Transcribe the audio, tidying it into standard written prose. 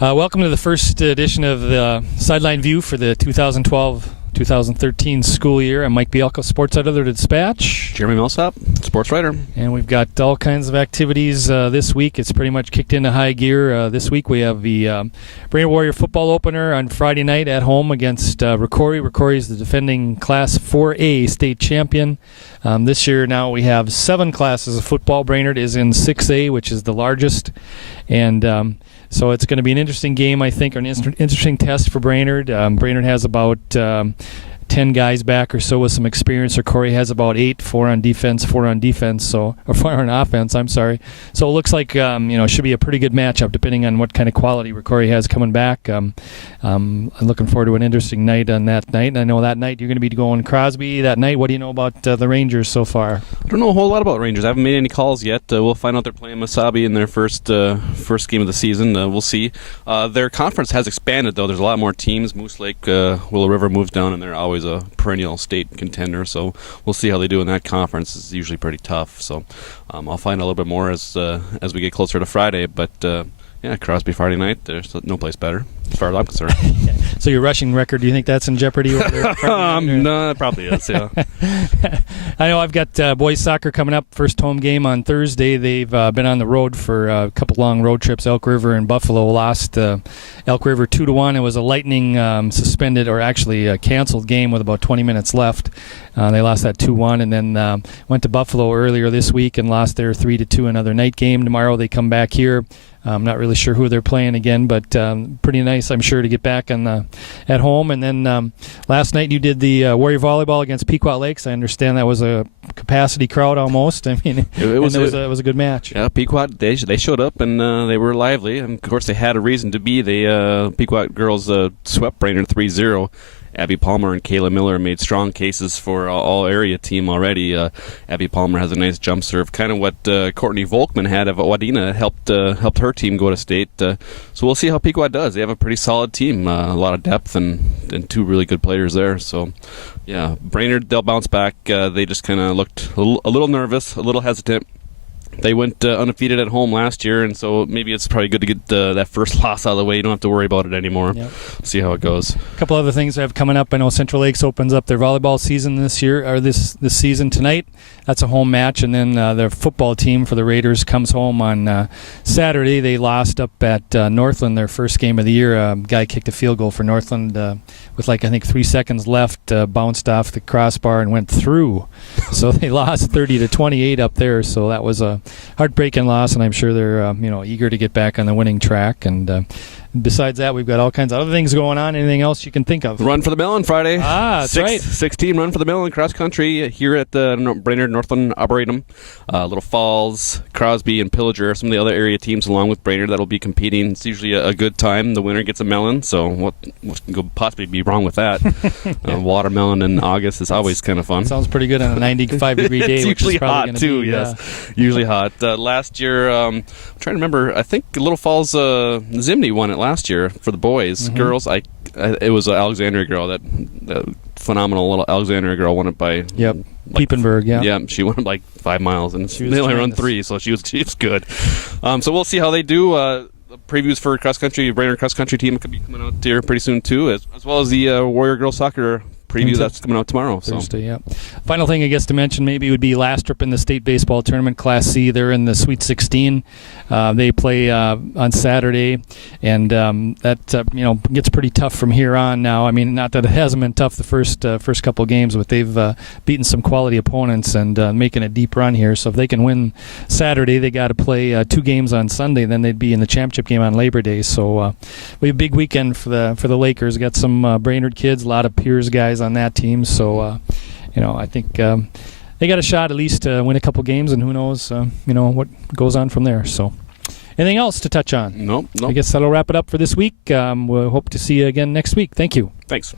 Welcome to the first edition of the Sideline View for the 2012-2013 school year. I'm Mike Bialka, sports editor at Dispatch. Jeremy Millsop, sports writer. And we've got all kinds of activities this week. It's pretty much kicked into high gear. This week we have the Brainerd Warrior football opener on Friday night at home against Rocori. Rocori is the defending Class 4A state champion. This year now we have 7 classes of football. Brainerd is in 6A, which is the largest. And so it's going to be an interesting game, I think, or an interesting test for Brainerd. Brainerd has about 10 guys back or so with some experience. Rocori has about 8, 4 on offense. So it looks like it should be a pretty good matchup depending on what kind of quality Rocori has coming back. I'm looking forward to an interesting night on that night. And I know that night you're going to be going Crosby that night. What do you know about the Rangers so far? I don't know a whole lot about Rangers. I haven't made any calls yet. We'll find out they're playing Masabi in their first game of the season. We'll see. Their conference has expanded, though. There's a lot more teams. Moose Lake, Willow River moved down, and they're always a perennial state contender. So we'll see how they do in that conference. It's usually pretty tough. So I'll find out a little bit more as we get closer to Friday. But Crosby Friday night. There's no place better, as far as I'm concerned. So your rushing record, do you think that's in jeopardy over there? No, it probably is, yeah. I know I've got boys soccer coming up, first home game on Thursday. They've been on the road for a couple long road trips. Elk River and Buffalo lost Elk River 2-1. It was a lightning suspended, or actually a canceled game with about 20 minutes left. They lost that 2-1, and then went to Buffalo earlier this week and lost their 3-2, another night game. Tomorrow they come back here. I'm not really sure who they're playing again, but pretty nice, I'm sure, to get back at home. And then last night you did the Warrior volleyball against Pequot Lakes. I understand that was a capacity crowd almost. I mean, it was a good match. Yeah, Pequot, they showed up and they were lively. And of course, they had a reason to be. The Pequot girls swept Brainerd 3-0. Abby Palmer and Kayla Miller made strong cases for all-area team already. Abby Palmer has a nice jump serve, kind of what Courtney Volkman had of Wadena helped her team go to state. So we'll see how Pequot does. They have a pretty solid team, a lot of depth, and 2 really good players there. So, yeah, Brainerd, they'll bounce back. They just kind of looked a little nervous, a little hesitant. They went undefeated at home last year, and so maybe it's probably good to get that first loss out of the way. You don't have to worry about it anymore. Yep. See how it goes. A couple other things I have coming up. I know Central Lakes opens up their volleyball season this year, or this season tonight. That's a home match, and then their football team for the Raiders comes home on Saturday. They lost up at Northland their first game of the year. A guy kicked a field goal for Northland with 3 seconds left, bounced off the crossbar and went through. So they lost 30-28 up there. So that was a heartbreaking loss, and I'm sure they're eager to get back on the winning track. And besides that, we've got all kinds of other things going on. Anything else you can think of? Run for the Melon Friday. That's right. 16 Run for the Melon cross country here at the Brainerd Northland Arboretum. Little Falls, Crosby, and Pillager are some of the other area teams along with Brainerd that'll be competing. It's usually a good time. The winner gets a melon, so what could possibly be wrong with that? Watermelon in August is always kind of fun. Sounds pretty good on a 95-degree day. It's usually which is hot too. Yes, usually hot. Last year, I'm trying to remember. I think Little Falls Zimney won it last year for the boys. Mm-hmm. Girls, it was an Alexandria girl, that phenomenal little Alexandria girl won it by. Yep. Piepenburg, yeah. Yeah, she won 5 miles, and they only run 3, so she was good. So we'll see how they do. Previews for Brainerd cross country team could be coming out here pretty soon too, as well as the Warrior girls soccer preview that's coming out tomorrow. Thursday, yeah. Final thing I guess to mention maybe would be Lastrup in the state baseball tournament, Class C. They're in the Sweet 16. They play on Saturday, and that gets pretty tough from here on now. I mean, not that it hasn't been tough the first couple games, but they've beaten some quality opponents and making a deep run here. So if they can win Saturday, they got to play 2 games on Sunday. Then they'd be in the championship game on Labor Day. So we have a big weekend for the Lakers. Got some Brainerd kids, a lot of Piers guys on that team. So I think they got a shot at least to win a couple games, and who knows what goes on from there. So anything else to touch on? Nope. I guess that'll wrap it up for this week. We'll hope to see you again next week. Thank you. Thanks.